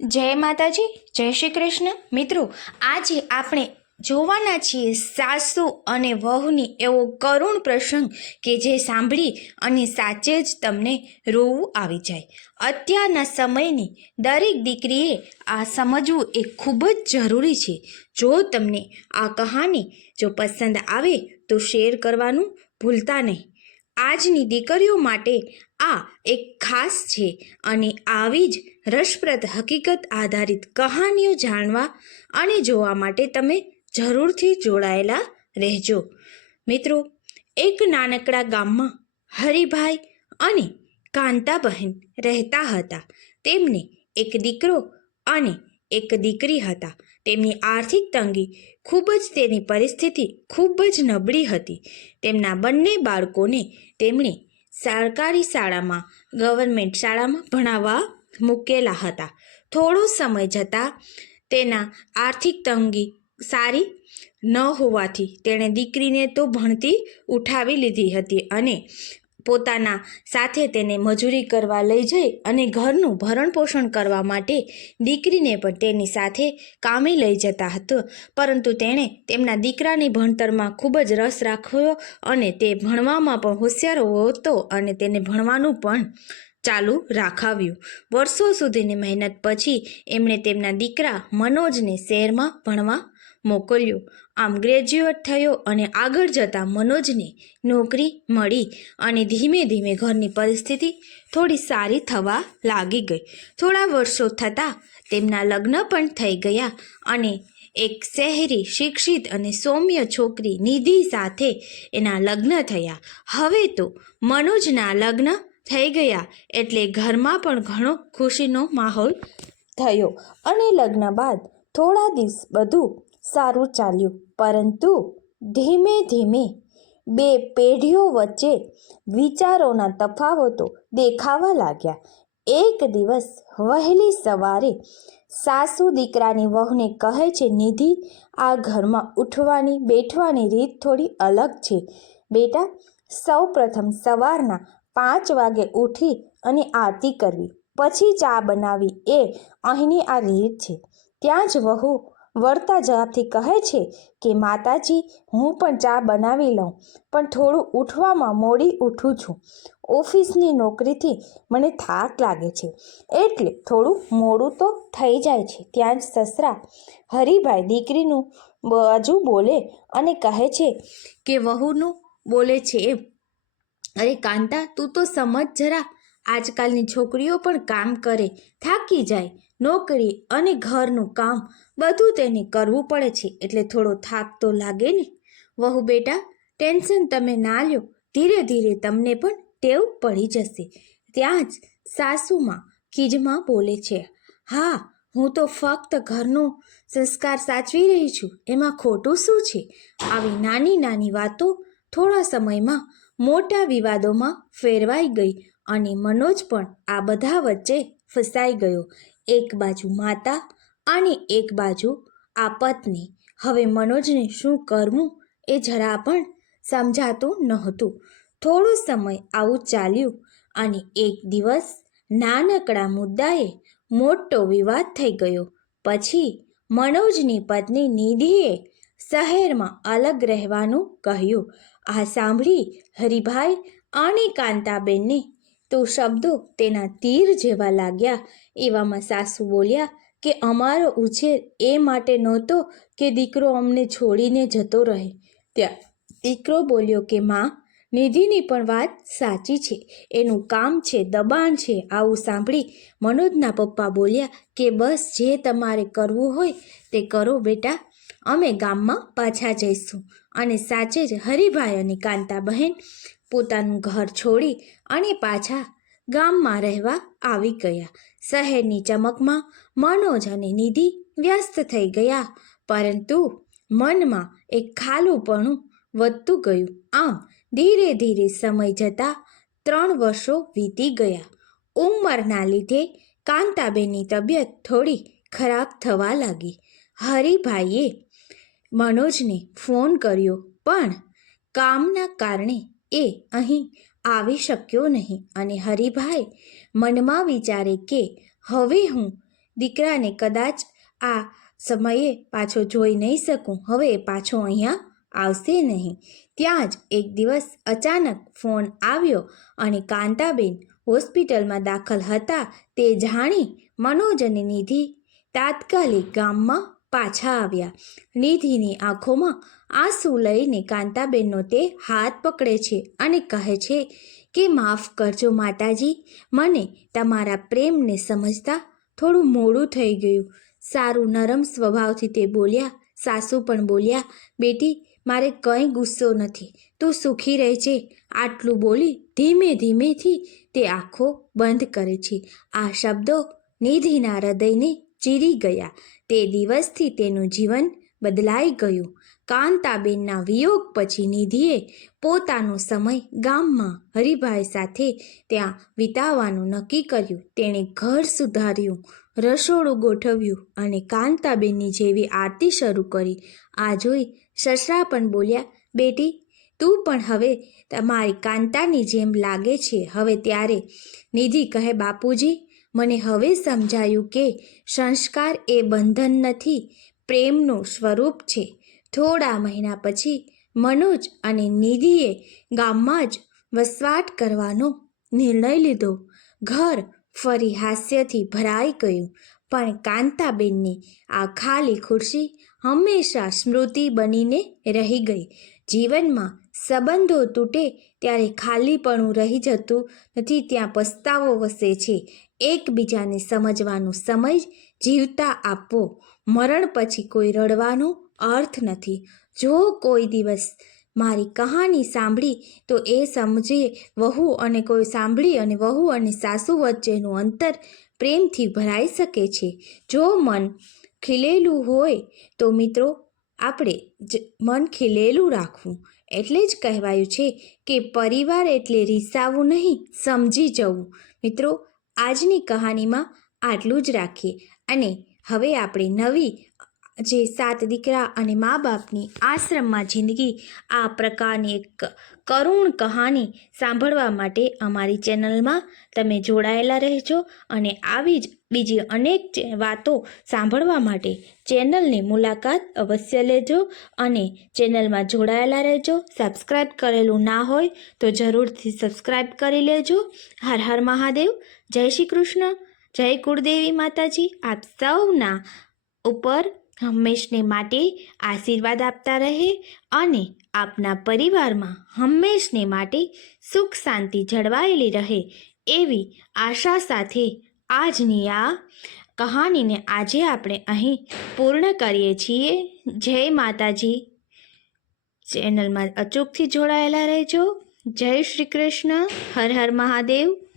જય માતાજી, જય શ્રી કૃષ્ણ. મિત્રો, આજે આપણે જોવાના છીએ સાસુ અને વહુની એવો કરુણ પ્રસંગ કે જે સાંભળી અને સાચે જ તમને રોવું આવી જાય. અત્યારના સમયની દરેક દીકરીએ આ સમજવું એ ખૂબ જ જરૂરી છે. જો તમને આ કહાની જો પસંદ આવે તો શેર કરવાનું ભૂલતા નહીં. આજની દીકરીઓ માટે આ એક ખાસ છે અને આવી જ રસપ્રદ હકીકત આધારિત કહાનીઓ જાણવા અને જોવા માટે તમે જરૂરથી જોડાયેલા રહેજો. મિત્રો, એક નાનકડા ગામમાં હરિભાઈ અને કાંતાબહેન રહેતા હતા. તેમને એક દીકરો અને એક દીકરી હતા. તેમની આર્થિક તંગી ખૂબ જ તેની પરિસ્થિતિ ખૂબ જ નબળી હતી. તેમના બંને બાળકોને તેમણે સરકારી શાળામાં ગવર્મેન્ટ શાળામાં ભણાવવા મૂકેલા હતા. થોડો સમય જતાં તેના આર્થિક તંગી સારી ન હોવાથી તેણે દીકરીને તો ભણતી ઉઠાવી લીધી હતી અને પોતાના સાથે તેને મજૂરી કરવા લઈ જઈ અને ઘરનું ભરણ પોષણ કરવા માટે દીકરીને પણ તેની સાથે કામે લઈ જતા હતો. પરંતુ તેણે તેમના દીકરાની ભણતરમાં ખૂબ જ રસ રાખ્યો અને તે ભણવામાં પણ હોશિયાર હતો અને તેને ભણવાનું પણ ચાલુ રાખાવ્યું. વર્ષો સુધીની મહેનત પછી એમણે તેમના દીકરા મનોજને શહેરમાં ભણવા મોકલ્યો. આમ ગ્રેજ્યુએટ થયો અને આગળ જતાં મનોજને નોકરી મળી અને ધીમે ધીમે ઘરની પરિસ્થિતિ થોડી સારી થવા લાગી ગઈ. થોડા વર્ષો થતાં તેમના લગ્ન પણ થઈ ગયા અને એક શહેરી શિક્ષિત અને સૌમ્ય છોકરી નિધિ સાથે એના લગ્ન થયા. હવે તો મનોજના લગ્ન થઈ ગયા એટલે ઘરમાં પણ ઘણો ખુશીનો માહોલ થયો અને લગ્ન બાદ થોડા દિવસ બધું સારું ચાલ્યું. પરંતુ ધીમે ધીમે બે પેઢીઓ વચ્ચે વિચારોના તફાવતો દેખાવા લાગ્યા. એક દિવસ વહેલી સવારે સાસુ દીકરાની વહુને કહે છે, નિધિ, આ ઘરમાં ઉઠવાની, બેઠવાની રીત થોડી અલગ છે. બેટા, સૌ પ્રથમ સવારના પાંચ વાગે ઉઠી અને આરતી કરવી. પછી ચા બનાવી. એ અહીંની આ રીત છે. ત્યાં જ વહુ વળતા જવાબથી કહે છે કે, માતાજી, હું પણ ચા બનાવી લઉં, પણ થોડું ઉઠવામાં મોડી ઉઠું છું. ઓફિસની નોકરીથી મને થાક લાગે છે. એટલે થોડું મોડું તો થઈ જાય છે ત્યાં જ સસરા હરિભાઈ દીકરીનું બાજુ બોલે અને કહે છે કે, વહુનું બોલે છે એમ. અરે કાંતા, તું તો સમજ જરા. આજકાલની છોકરીઓ પણ કામ કરે. થાકી જાય. નોકરી અને ઘરનું કામ બધું તેને કરવું પડે છે. એટલે થોડો થાક તો લાગે ને? વહુ બેટા, ટેન્શન તમે ના લ્યો. ધીરે ધીરે તમને પણ ટેવ પડી જશે. ત્યાં જ સાસુમાં ખીજમાં બોલે છે, હા, હું તો ફક્ત ઘરનો સંસ્કાર સાચવી રહી છું. એમાં ખોટું શું છે? આવી નાની નાની વાતો થોડા સમયમાં મોટા વિવાદોમાં ફેરવાઈ ગઈ અને મનોજ પણ આ બધા વચ્ચે ફસાઈ ગયો. એક બાજુ માતા અને એક બાજુ આ પત્ની. હવે મનોજને શું કરવું એ જરા પણ સમજાતું નહોતું. થોડો સમય આવું ચાલ્યું અને એક દિવસ નાનકડા મુદ્દાએ મોટો વિવાદ થઈ ગયો. પછી મનોજની પત્ની નિધિએ શહેરમાં અલગ રહેવાનું કહ્યું. આ સાંભળી હરિભાઈ અને કાંતાબેનને તો શબ્દો તેના તીર જેવા લાગ્યા. એવામાં સાસુ બોલ્યા કે અમારો ઉછેર એ માટે નહોતો કે દીકરો અમને છોડીને જતો રહે. ત્યાં દીકરો બોલ્યો કે, માં, નિધિની પણ વાત સાચી છે. એનું કામ છે, દબાણ છે. આવું સાંભળી મનોજના પપ્પા બોલ્યા કે, બસ જે તમારે કરવું હોય તે કરો બેટા. અમે ગામમાં પાછા જઈશું. અને સાચે જ હરિભાઈ અને કાંતાબહેન પોતાનું ઘર છોડી અને પાછા ગામમાં રહેવા આવી ગયા. શહેરની ચમકમાં મનોજ અને નિધિ વ્યસ્ત થઈ ગયા, પરંતુ મનમાં એક ખાલુંપણું વધતું ગયું. આમ, ધીરે ધીરે સમય જતાં ત્રણ વર્ષો વીતી ગયા. ઉંમરના લીધે કાંતાબેનની તબિયત થોડી ખરાબ થવા લાગી. હરિભાઈએ મનોજને ફોન કર્યો, પણ કામના કારણે એ અહીં આવી શક્યો નહીં અને હરિભાઈ મનમાં વિચારે કે હવે હું દીકરાને કદાચ આ સમયે પાછો જોઈ નહીં શકું. હવે પાછો અહીંયા આવશે નહીં. ત્યાં જ એક દિવસ અચાનક ફોન આવ્યો અને કાંતાબેન હોસ્પિટલમાં દાખલ હતા તે જાણી મનોજ અને નિધિ તાત્કાલિક ગામમાં પાછા આવ્યા. નિધિની આંખોમાં આંસુ લઈને કાંતાબેનનો તે હાથ પકડે છે અને કહે છે કે, માફ કરજો માતાજી, મને તમારા પ્રેમને સમજતા થોડું મોડું થઈ ગયું. સારું નરમ સ્વભાવથી તે બોલ્યા. સાસુ પણ બોલ્યા, બેટી, મારે કંઈ ગુસ્સો નથી. તું સુખી રહે છે આટલું બોલી ધીમે ધીમેથી તે આંખો બંધ કરે છે. આ શબ્દો નિધિના હૃદયને ચીરી ગયા. તે દિવસથી તેનું જીવન બદલાઈ ગયું. કાંતાબેનના વિયોગ પછી નિધિએ પોતાનો સમય ગામમાં હરિભાઈ સાથે ત્યાં વિતાવવાનું નક્કી કર્યું. તેણે ઘર સુધાર્યું, રસોડું ગોઠવ્યું અને કાંતાબેનની જેવી આરતી શરૂ કરી. આ જોઈ સસરા પણ બોલ્યા, બેટી, તું પણ હવે તમારી કાંતાની જેમ લાગે છે. હવે ત્યારે નિધિ કહે, બાપુજી મને હવે સમજાયું કે સંસ્કાર એ બંધન નથી, પ્રેમનું સ્વરૂપ છે. થોડા મહિના પછી મનોજ અને નિધિએ ગામમાં જ વસવાટ કરવાનો નિર્ણય લીધો. ઘર ફરી હાસ્યથી ભરાઈ ગયું, પણ કાંતાબેનની આ ખાલી ખુરશી હંમેશા સ્મૃતિ બનીને રહી ગઈ. જીવનમાં સંબંધો તૂટે ત્યારે ખાલીપણું રહી જતું નથી, ત્યાં પસ્તાવો વસે છે. એકબીજાને સમજવાનો સમય જીવતા આપવો. મરણ પછી કોઈ રડવાનો અર્થ નથી. જો કોઈ દિવસ મારી કહાની સાંભળી, તો એ સમજે વહુ અને કોઈ સાંભળી અને વહુ અને સાસુ વચ્ચેનું અંતર પ્રેમથી ભરાઈ શકે છે. જો મન ખીલેલું હોય, તો મિત્રો, આપણે જ મન ખીલેલું રાખવું. એટલે જ કહેવાયું છે કે પરિવાર એટલે રીસાવું નહીં, સમજી જવું. મિત્રો, આજની કહાનીમાં આટલું જ રાખીએ. અને હવે આપણે નવી જે સાત દીકરા અને મા બાપની આશ્રમમાં જિંદગી, આ પ્રકારની એક કરુણ કહાની સાંભળવા માટે અમારી ચેનલમાં તમે જોડાયેલા રહેજો અને આવી જ બીજી અનેક વાતો સાંભળવા માટે ચેનલની મુલાકાત અવશ્ય લેજો અને ચેનલમાં જોડાયેલા રહેજો. સબસ્ક્રાઈબ કરેલું ના હોય તો જરૂરથી સબસ્ક્રાઈબ કરી લેજો. હર હર મહાદેવ. જય શ્રી કૃષ્ણ. જય કુળદેવી માતાજી. આપ સૌના ઉપર હંમેશને માટે આશીર્વાદ આપતા રહે અને આપના પરિવારમાં હંમેશને માટે સુખ શાંતિ જળવાયેલી રહે એવી આશા સાથે આજની આ કહાનીને આજે આપણે અહીં પૂર્ણ કરીએ છીએ. જય માતાજી. ચેનલમાં અચૂકથી જોડાયેલા રહેજો. જય શ્રી કૃષ્ણ. હર હર મહાદેવ.